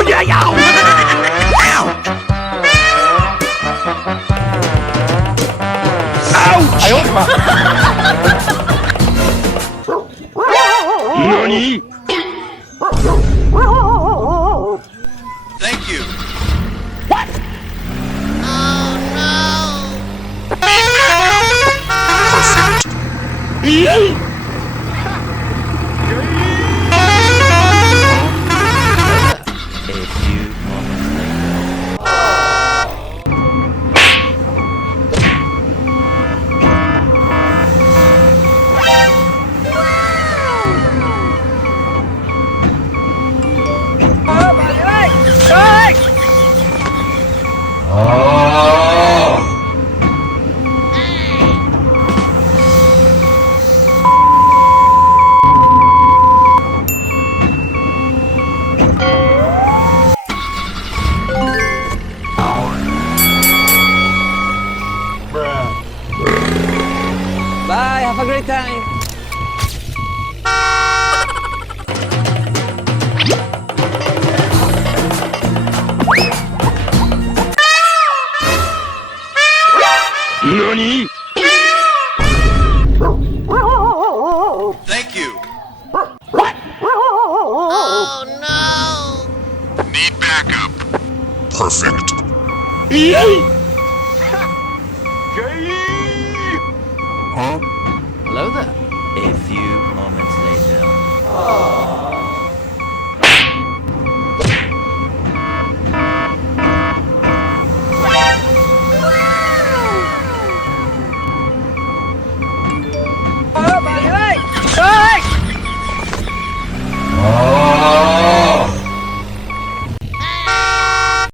Oh yeah, yeah! Ow! 哎呦我的妈！ NANI? Thank you. What? Perfect. A few moments later. Bye, have a great time. NANI? Thank you. What? Need backup. Perfect. Hello there. A few moments later.